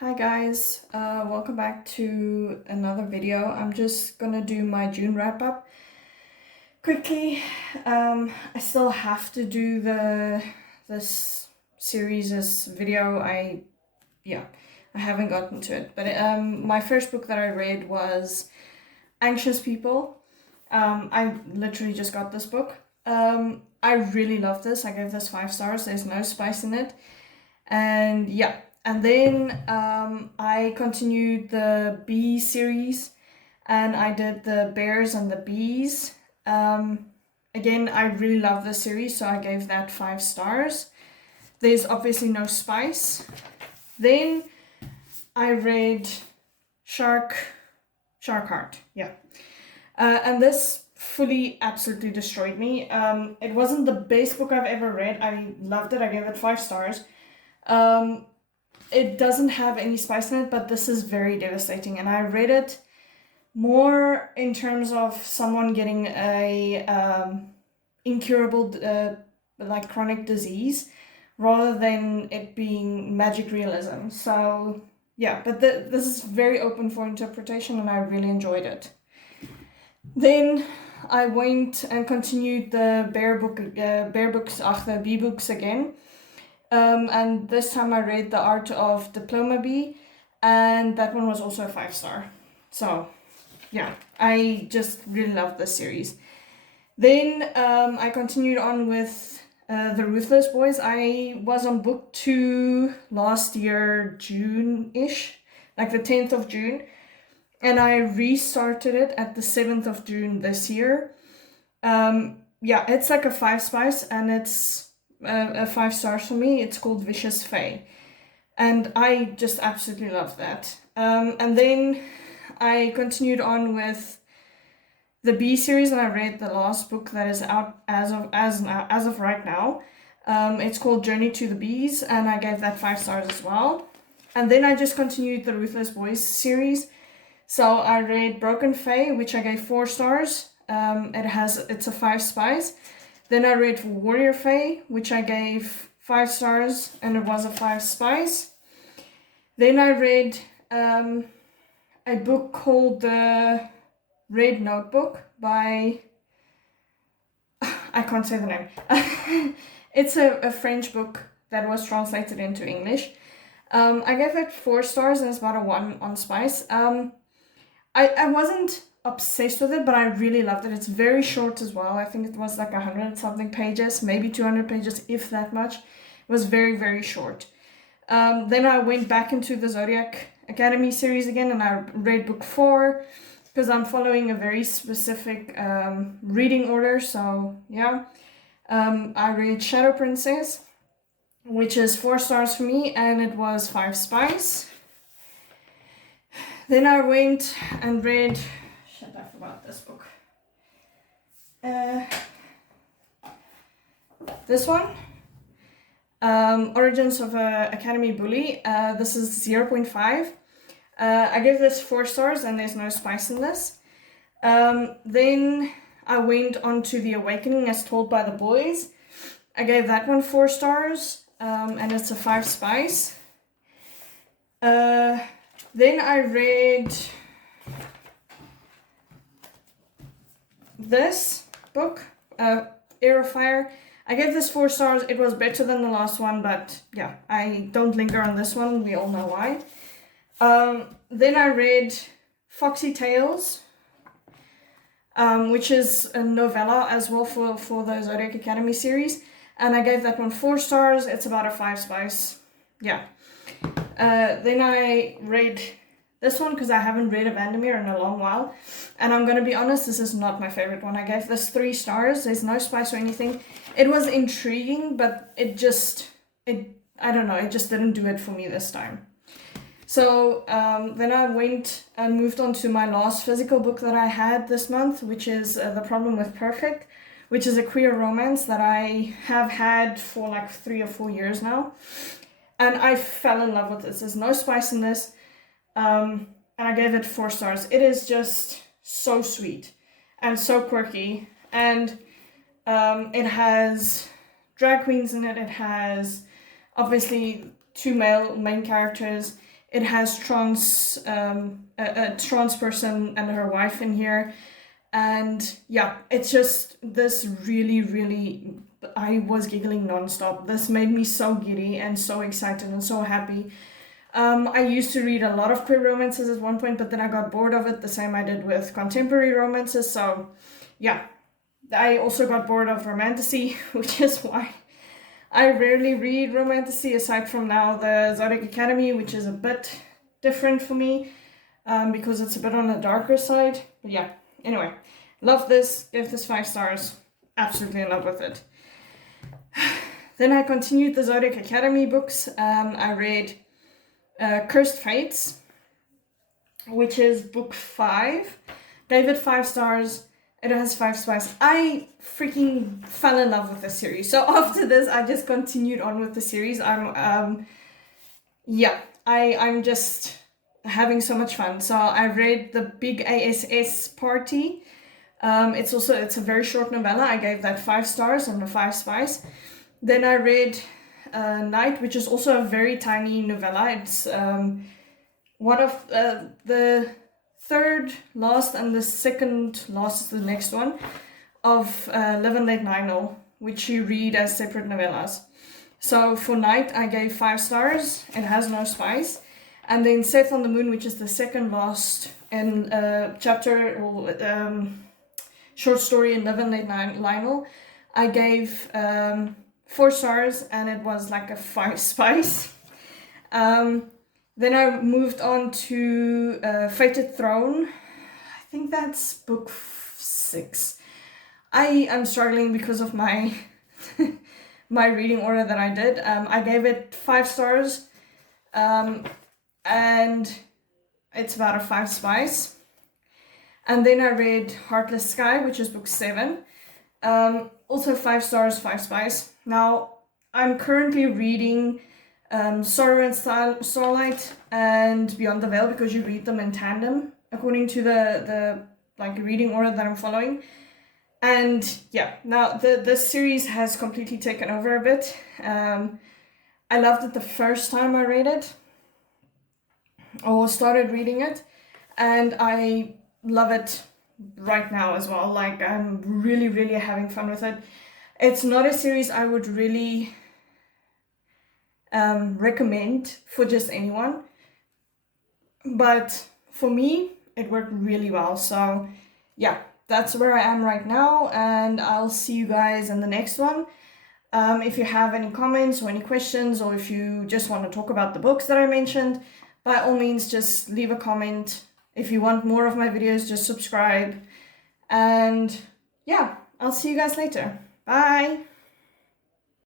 Hi guys, welcome back to another video. I'm just gonna do my June wrap up quickly. I still have to do this series' video. I haven't gotten to it, but my first book that I read was Anxious People. I literally just got this book. I really love this. I gave this 5 stars. There's no spice in it, and yeah. And then I continued the Bee series, and I did the Bears and the Bees. Again, I really love this series, so I gave that 5 stars. There's obviously no spice. Then I read Shark Heart, yeah. And this fully, absolutely destroyed me. It wasn't the best book I've ever read. I loved it. I gave it 5 stars. It doesn't have any spice in it, but this is very devastating. And I read it more in terms of someone getting a incurable, like chronic disease, rather than it being magic realism. So yeah, but this is very open for interpretation, and I really enjoyed it. Then I went and continued the Bear books, the Bee books again. And this time I read The Art of Diploma-Bee, and that one was also a 5 star. So yeah, I just really love this series. Then I continued on with The Ruthless Boys. I was on book 2 last year, June-ish, like the 10th of June. And I restarted it at the 7th of June this year. Yeah, it's like a 5 spice, and it's a 5 stars for me. It's called Vicious Fae, and I just absolutely love that. And then I continued on with the Bee series, and I read the last book that is out as of right now. It's called Journey to the Bees, and I gave that 5 stars as well. And then I just continued the Ruthless Boys series. So I read Broken Fae, which I gave 4 stars. It's a 5 spice. Then I read Warrior Fae, which I gave 5 stars, and it was a 5 spice. Then I read a book called The Red Notebook by... I can't say the name. It's a French book that was translated into English. I gave it 4 stars, and it's about a 1 on spice. I wasn't obsessed with it, but I really loved it. It's very short as well. I think it was like 100 something pages, maybe 200 pages, if that much. It was very, very short. Then I went back into the Zodiac Academy series again, and I read book 4 because I'm following a very specific reading order. So yeah, I read Shadow Princess, which is 4 stars for me, and it was 5 spice. Then I went and read... Shit, I forgot this book. This one. Origins of a Academy Bully. This is 0.5. I give this 4 stars, and there's no spice in this. Then I went on to The Awakening as Told by the Boys. I gave that one 4 stars, and it's a 5 spice. Then I read this book, Air of Fire. I gave this 4 stars. It was better than the last one, but yeah, I don't linger on this one. We all know why. Then I read Foxy Tales, which is a novella as well for the Zodiac Academy series, and I gave that one 4 stars. It's about a 5 spice. Yeah. Then I read this one because I haven't read a Vandermeer in a long while, and I'm gonna be honest, this is not my favorite one. I gave this 3 stars. There's no spice or anything. It was intriguing, but I don't know, it just didn't do it for me this time. So then I went and moved on to my last physical book that I had this month, which is The Problem with Perfect, which is a queer romance that I have had for like 3 or 4 years now. And I fell in love with this. There's no spice in this. And I gave it 4 stars. It is just so sweet and so quirky. And it has drag queens in it. It has obviously 2 male main characters. It has a trans person and her wife in here. And yeah, it's just this really, really, I was giggling nonstop. This made me so giddy and so excited and so happy. I used to read a lot of queer romances at one point, but then I got bored of it, the same I did with contemporary romances. So yeah, I also got bored of romantasy, which is why I rarely read romantasy, aside from now the Zodiac Academy, which is a bit different for me, because it's a bit on the darker side. But yeah, anyway, love this, gave this 5 stars, absolutely in love with it. Then I continued the Zodiac Academy books. I read Cursed Fates, which is book 5. Gave it 5 stars. It has 5 spice. I freaking fell in love with the series. So after this, I just continued on with the series. I'm just having so much fun. So I read The Big A.S.S. Party. It's a very short novella. I gave that 5 stars and a 5 spice. Then I read Night, which is also a very tiny novella. It's one of the third last and the second last is the next one of Live and Let Nine, which you read as separate novellas. So for Night, I gave 5 stars. It has no spice. And then Seth on the Moon, which is the second last in chapter or short story in Live and Let Lionel, I gave 4 stars, and it was like a 5 spice. Then I moved on to Fated Throne. I think that's book 6. I am struggling because of my my reading order that I did. I gave it 5 stars, and it's about a 5 spice. And then I read Heartless Sky, which is book 7. Also 5 stars, 5 spice. Now, I'm currently reading Sorrow and Starlight and Beyond the Veil, because you read them in tandem according to the reading order that I'm following. And yeah, now this series has completely taken over a bit. I loved it the first time I read it or started reading it, and I love it right now as well. Like, I'm really, really having fun with it. It's not a series I would really recommend for just anyone, but for me it worked really well. So yeah, that's where I am right now, and I'll see you guys in the next one. If you have any comments or any questions, or if you just want to talk about the books that I mentioned, by all means just leave a comment. If you want more of my videos, just subscribe. And yeah, I'll see you guys later. Bye!